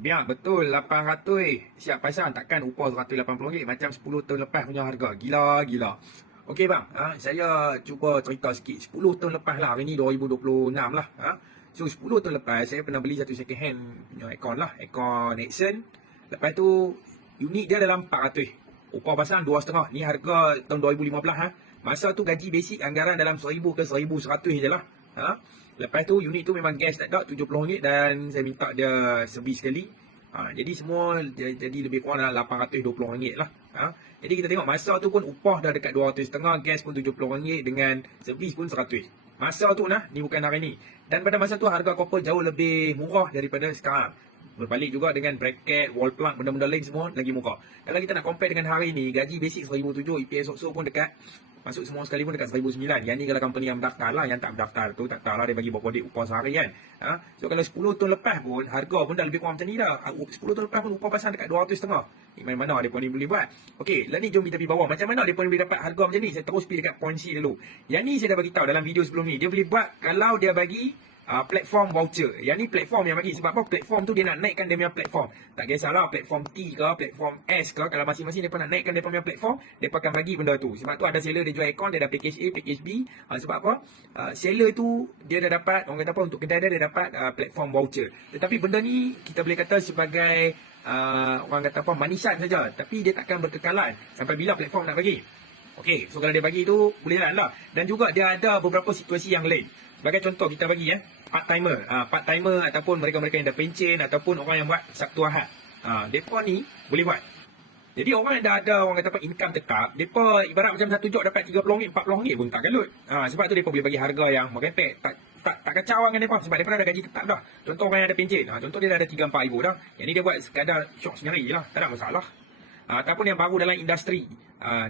Biar betul 800 siap pasang, takkan upah RM180 macam 10 tahun lepas punya harga. Gila. Okey bang, saya cuba cerita sikit. 10 tahun lepas lah, hari ni 2026 lah. So 10 tahun lepas saya pernah beli satu second hand punya aircon lah, aircon Nexon. Lepas tu unit dia dalam 400. Upah pasang 2,5. Ni harga tahun 2015 . Masa tu gaji basic anggaran dalam 1,000 ke 1,100 je lah. Lepas tu unit tu memang gas tak ada, RM70 dan saya minta dia servis sekali. Jadi semua jadi lebih kurang dalam RM820 lah. Jadi kita tengok masa tu pun upah dah dekat 200.5, gas pun RM70 dengan servis pun 100. Masa tu nah, ni bukan hari ni. Dan pada masa tu harga copper jauh lebih murah daripada sekarang. Berbalik juga dengan bracket, wall plug, benda-benda lain semua lagi murah. Kalau kita nak compare dengan hari ni, gaji basic 1,007, EPS OXO pun dekat, masuk semua sekali pun dekat 1,009. Yang ni kalau company yang berdaftar lah, yang tak berdaftar tu tak tahu lah dia bagi berapa duit upah sehari kan. So kalau 10 tahun lepas pun, harga pun dah lebih kurang macam ni dah. 10 tahun lepas pun upah pasang dekat 200.5. Mana mereka ni boleh buat? Okey, lah ni jom kita pergi bawah. Macam mana mereka boleh dapat harga macam ni? Saya terus pergi dekat point C dulu. Yang ni saya dah bagi tahu dalam video sebelum ni. Dia boleh buat kalau dia bagi platform voucher. Yang ni platform yang bagi. Sebab apa? Platform tu dia nak naikkan dia punya platform. Tak kisahlah platform T ke, platform S ke. Kalau masing-masing dia nak naikkan dia punya platform, dia akan bagi benda tu. Sebab tu ada seller dia jual aircon, dia ada package A, package B. Sebab apa? Seller tu dia dah dapat, orang kata apa, untuk kedai dia dapat platform voucher. Tetapi benda ni kita boleh kata sebagai orang kata apa, manisan saja. Tapi dia takkan berkekalan sampai bila platform nak bagi. Okey, so kalau dia bagi tu boleh jalan lah. Dan juga dia ada beberapa situasi yang lain. Sebagai contoh kita bagi part-timer. Part-timer ataupun mereka-mereka yang dah pencen ataupun orang yang buat Sabtu Ahad. Mereka ni boleh buat. Jadi orang yang dah ada orang kata apa, income tetap, mereka ibarat macam satu job dapat RM30, RM40 pun tak kalut. Sebab tu mereka boleh bagi harga yang merepek. Tak kacau dengan mereka sebab mereka dah ada gaji tetap dah. Contoh orang yang ada pencen. Contoh dia dah ada 3-4 ribu dah. Yang ni dia buat sekadar syok sendiri je lah. Tak ada masalah. Ataupun yang baru dalam industri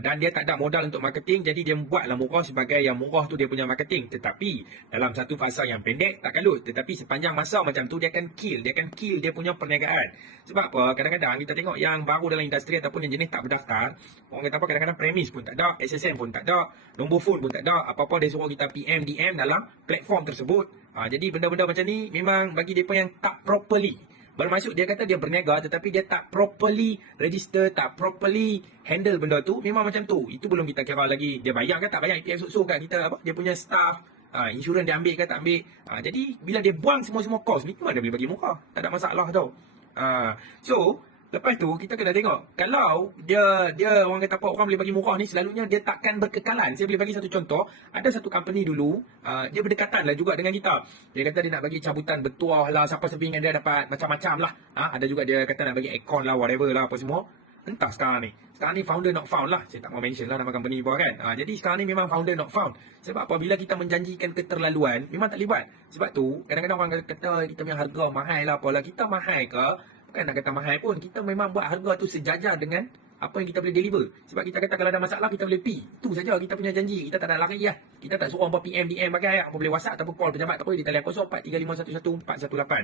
dan dia tak ada modal untuk marketing, jadi dia buatlah murah sebagai yang murah tu dia punya marketing. Tetapi dalam satu fasa yang pendek tak kalut, tetapi sepanjang masa macam tu dia akan kill dia punya perniagaan. Sebab apa? Kadang-kadang kita tengok yang baru dalam industri ataupun yang jenis tak berdaftar, orang kata apa, kadang-kadang premis pun tak ada, SSN pun tak ada, nombor phone pun tak ada, apa-apa dia suruh kita PM DM dalam platform tersebut. Jadi benda-benda macam ni memang bagi depa yang tak properly. Bermaksud dia kata dia berniaga tetapi dia tak properly register, tak properly handle benda tu, memang macam tu. Itu belum kita kira lagi dia bayar ke tak bayar EPF so kat kita apa, dia punya staff, insurans dia ambil ke tak ambil. Jadi bila dia buang semua-semua kos ni, memang dia boleh bagi murah. Tak ada masalah tau. So lepas tu kita kena tengok kalau dia orang kata apa, orang boleh bagi murah ni, selalunya dia takkan berkekalan. Saya boleh bagi satu contoh. Ada satu company dulu, dia berdekatan lah juga dengan kita. Dia kata dia nak bagi cabutan bertuah lah, siapa sepi dengan dia dapat macam-macam lah. Ada juga dia kata nak bagi aircon lah, whatever lah, apa semua. Entah sekarang ni founder not found lah. Saya tak mau mention lah nama company bawah kan. Jadi sekarang ni memang founder not found. Sebab apa? Bila kita menjanjikan keterlaluan, memang tak boleh buat. Sebab tu kadang-kadang orang kata kita punya harga mahal lah, apalah. Kita mahal ke? Bukan nak kata mahal pun, kita memang buat harga tu sejajar dengan apa yang kita boleh deliver. Sebab kita kata kalau ada masalah kita boleh pi. Itu saja kita punya janji. Kita tak ada lari lah. Kita tak suruh apa PM DM bagai apa boleh WhatsApp ataupun call pejabat tak boleh di talian 0435111418.